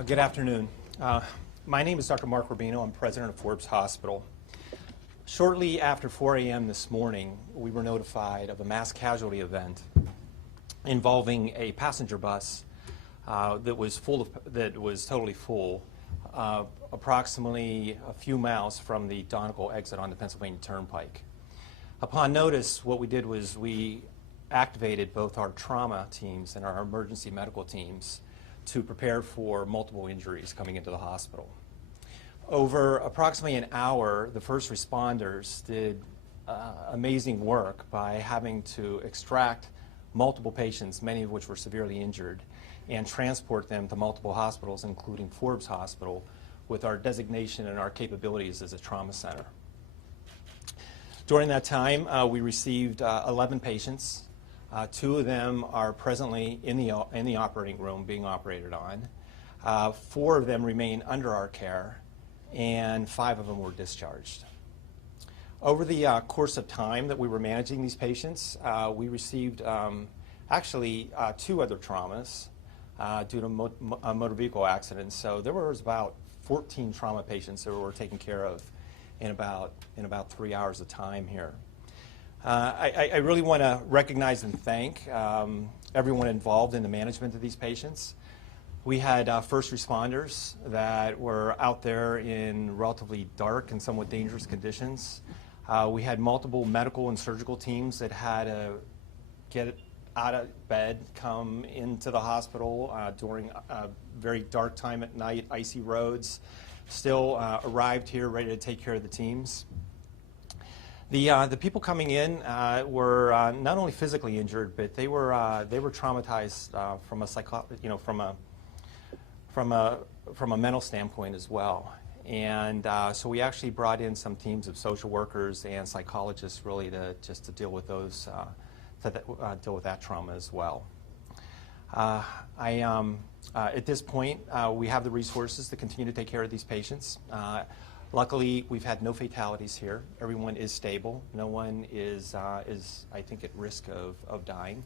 Good afternoon. My name is Dr. Mark Rubino. I'm president of Forbes Hospital. Shortly after 4 a.m. this morning, we were notified of a mass casualty event involving a passenger bus that was totally full, approximately a few miles from the Donegal exit on the Pennsylvania Turnpike. Upon notice, what we did was we activated both our trauma teams and our emergency medical teams to prepare for multiple injuries coming into the hospital. Over approximately an hour, the first responders did amazing work by having to extract multiple patients, many of which were severely injured, and transport them to multiple hospitals, including Forbes Hospital, with our designation and our capabilities as a trauma center. During that time, we received 11 patients. 2 of them are presently in the operating room being operated on. 4 of them remain under our care, and 5 of them were discharged. Over the course of time that we were managing these patients, we received actually 2 other traumas due to motor vehicle accidents. So there was about 14 trauma patients that were taken care of in about 3 hours of time here. I really want to recognize and thank everyone involved in the management of these patients. We had first responders that were out there in relatively dark and somewhat dangerous conditions. We had multiple medical and surgical teams that had to get out of bed, come into the hospital during a very dark time at night, icy roads, still arrived here ready to take care of the teams. The people coming in were not only physically injured, but they were traumatized from a mental standpoint as well. And so we actually brought in some teams of social workers and psychologists really to deal with those deal with that trauma as well. At this point, we have the resources to continue to take care of these patients. Luckily, we've had no fatalities here. Everyone is stable. No one is I think, at risk of dying.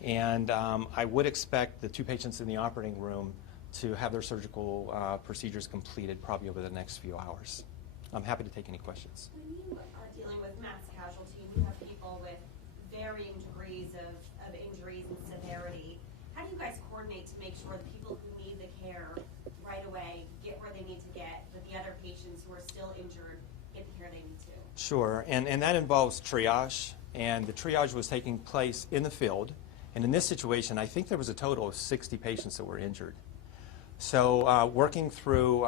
And I would expect the 2 patients in the operating room to have their surgical procedures completed probably over the next few hours. I'm happy to take any questions. When you are dealing with mass casualty and you have people with varying degrees of injuries and severity, how do you guys coordinate to make sure the people who need the care right away get where they need to get, but the other patients who are still injured get the care they need to? Sure, and that involves triage, and the triage was taking place in the field. And in this situation, I think there was a total of 60 patients that were injured. So working through,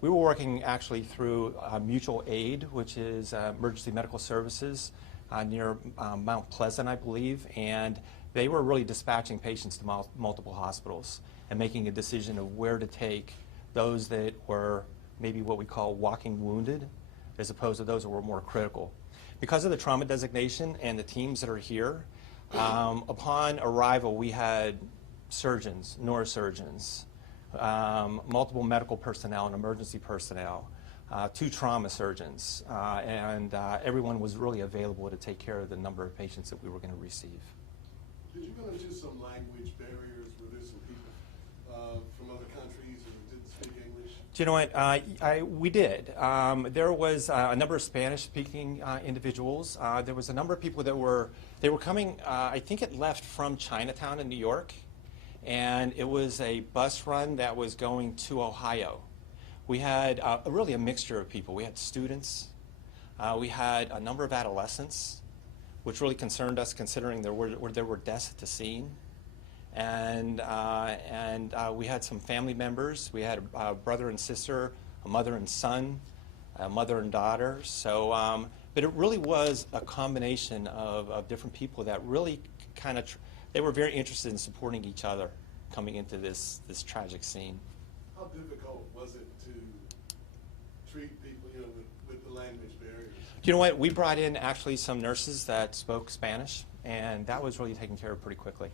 we were working actually through mutual aid, which is emergency medical services near Mount Pleasant, I believe, and they were really dispatching patients to multiple hospitals and making a decision of where to take those that were maybe what we call walking wounded, as opposed to those that were more critical. Because of the trauma designation and the teams that are here, upon arrival we had surgeons, neurosurgeons, multiple medical personnel and emergency personnel, 2 trauma surgeons, and everyone was really available to take care of the number of patients that we were going to receive. Did you run into some language barriers? Were there some people from other countries who didn't speak English? Do you know what? We did. There was a number of Spanish-speaking individuals. There was a number of people that were coming, I think it left from Chinatown in New York, and it was a bus run that was going to Ohio. We had really a mixture of people. We had students. We had a number of adolescents, which really concerned us considering there were deaths at the scene. And we had some family members. We had a brother and sister, a mother and son, a mother and daughter. So, but it really was a combination of different people that really kind of, they were very interested in supporting each other coming into this tragic scene. How difficult was it to treat people, with the language barriers? Do you know what? We brought in actually some nurses that spoke Spanish, and that was really taken care of pretty quickly.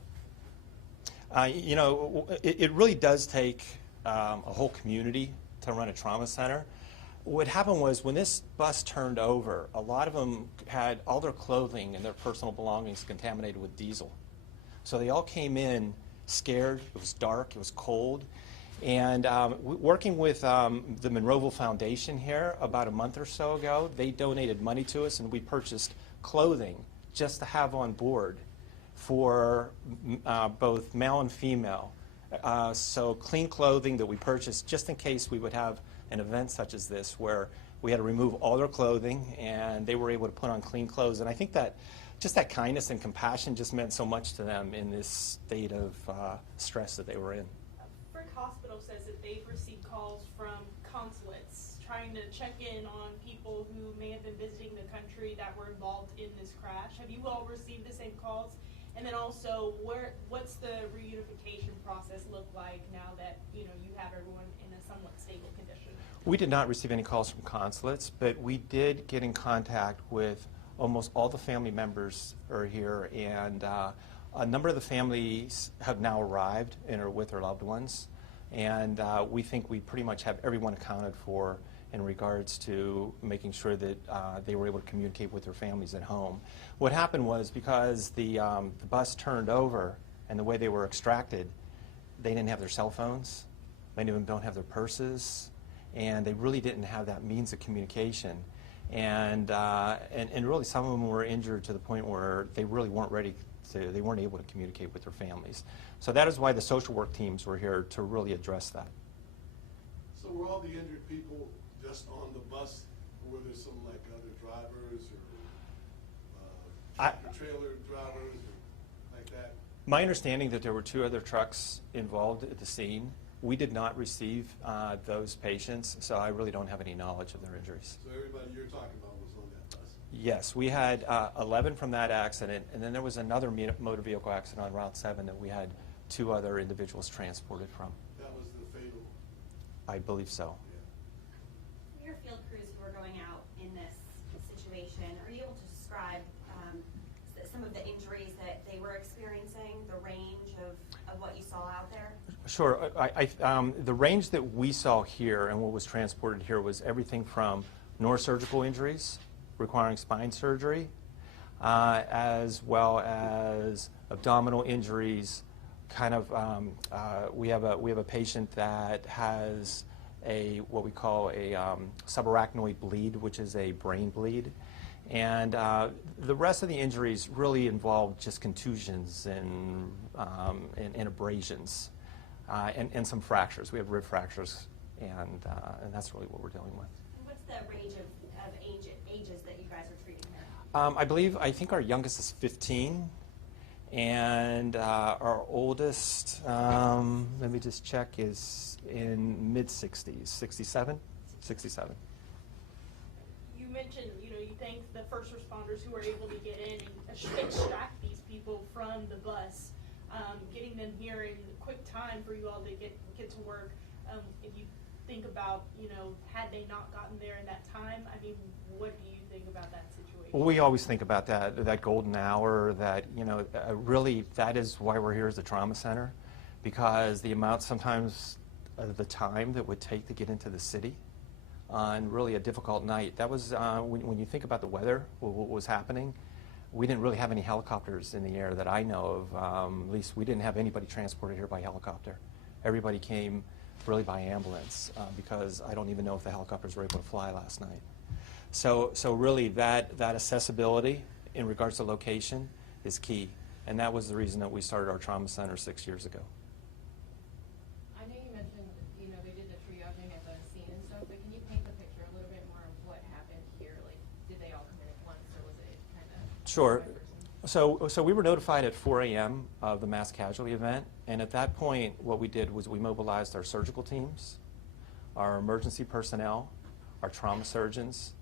It really does take a whole community to run a trauma center. What happened was when this bus turned over, a lot of them had all their clothing and their personal belongings contaminated with diesel. So they all came in scared. It was dark. It was cold. And working with the Monroeville Foundation here about a month or so ago, they donated money to us, and we purchased clothing just to have on board for both male and female. So clean clothing that we purchased just in case we would have an event such as this where we had to remove all their clothing and they were able to put on clean clothes. And I think that just that kindness and compassion just meant so much to them in this state of stress that they were in. Forbes Hospital says that they've received calls from consulates trying to check in on people who may have been visiting the country that were involved in this crash. Have you all received the same calls? And then also, what's the reunification process look like now that you have everyone in a somewhat stable condition? We did not receive any calls from consulates, but we did get in contact with almost all the family members are here, and a number of the families have now arrived and are with their loved ones. And we think we pretty much have everyone accounted for in regards to making sure that they were able to communicate with their families at home. What happened was because the bus turned over and the way they were extracted, they didn't have their cell phones, many of them don't have their purses, and they really didn't have that means of communication. And really some of them were injured to the point where they really weren't ready to, they weren't able to communicate with their families. So that is why the social work teams were here to really address that. So were all the injured people just on the bus, or were there some like other drivers or tractor-trailer drivers or like that? My understanding that there were 2 other trucks involved at the scene. We did not receive those patients, so I really don't have any knowledge of their injuries. So everybody you're talking about was on that bus? Yes, we had 11 from that accident, and then there was another motor vehicle accident on Route 7 that we had 2 other individuals transported from. That was the fatal? I believe so. Your field crews who are going out in this situation, are you able to describe some of the injuries that they were experiencing, the range of what you saw out there? Sure. The range that we saw here and what was transported here was everything from neurosurgical injuries requiring spine surgery, as well as abdominal injuries. We have a patient that has what we call a subarachnoid bleed, which is a brain bleed. And the rest of the injuries really involve just contusions and abrasions and some fractures. We have rib fractures, and that's really what we're dealing with. What's the range of ages that you guys are treating here? I think our youngest is 15, and our oldest, let me just check, is in mid-60s, 67? 67. You mentioned, you thank the first responders who were able to get in and extract these people from the bus, getting them here in quick time for you all to get to work. If you think about, had they not gotten there in that time, I mean, what do you think about that situation? Well, we always think about that golden hour, that, really that is why we're here as a trauma center, because the amount sometimes of the time that would take to get into the city on really a difficult night. That was, when you think about the weather, what was happening, we didn't really have any helicopters in the air that I know of. At least we didn't have anybody transported here by helicopter. Everybody came really by ambulance, because I don't even know if the helicopters were able to fly last night. So really that accessibility in regards to location is key, and that was the reason that we started our trauma center 6 years ago. I know you mentioned, they did the triaging at the scene and stuff, but can you paint the picture a little bit more of what happened here? Like, did they all come in at once, or was it kind of Sure. by person? So we were notified at 4 a.m. of the mass casualty event, and at that point what we did was we mobilized our surgical teams, our emergency personnel, our trauma surgeons,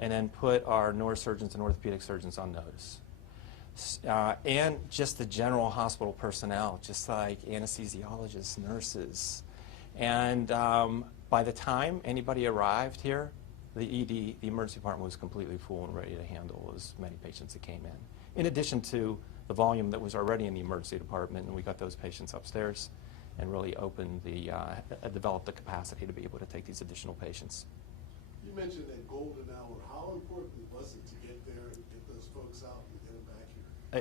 and then put our neurosurgeons and orthopedic surgeons on notice. And just the general hospital personnel, just like anesthesiologists, nurses. And by the time anybody arrived here, the ED, the emergency department, was completely full and ready to handle as many patients that came in addition to the volume that was already in the emergency department, and we got those patients upstairs and really developed the capacity to be able to take these additional patients. You mentioned that golden hour. How important was it to get there and get those folks out and get them back here?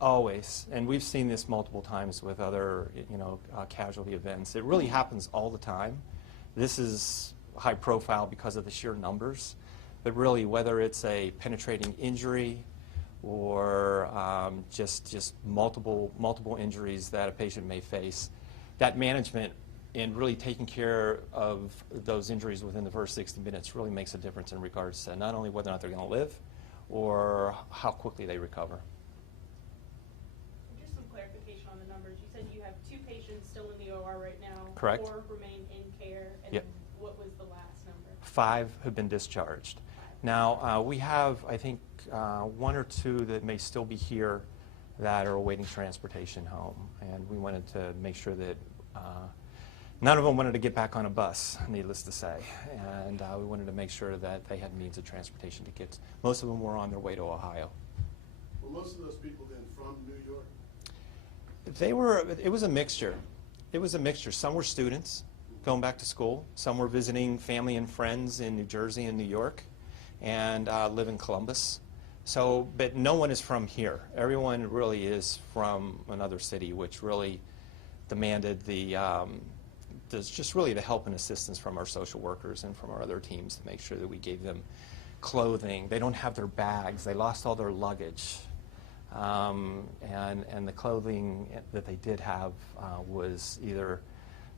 Always, and we've seen this multiple times with other, casualty events. It really happens all the time. This is high profile because of the sheer numbers, but really, whether it's a penetrating injury or just multiple injuries that a patient may face, that management and really taking care of those injuries within the first 60 minutes really makes a difference in regards to not only whether or not they're going to live or how quickly they recover. Just some clarification on the numbers. You said you have 2 patients still in the OR right now. Correct. 4 remain in care. And Yep. then what was the last number? 5 have been discharged. Now, we have, I think, 1 or 2 that may still be here that are awaiting transportation home. And we wanted to make sure that none of them wanted to get back on a bus, needless to say. And we wanted to make sure that they had means of transportation tickets. Most of them were on their way to Ohio. Were most of those people then from New York? It was a mixture. It was a mixture. Some were students going back to school. Some were visiting family and friends in New Jersey and New York and live in Columbus. So, but no one is from here. Everyone really is from another city, which really demanded there's just really the help and assistance from our social workers and from our other teams to make sure that we gave them clothing. They don't have their bags. They lost all their luggage. And the clothing that they did have was either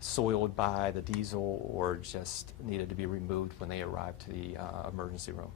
soiled by the diesel or just needed to be removed when they arrived to the emergency room.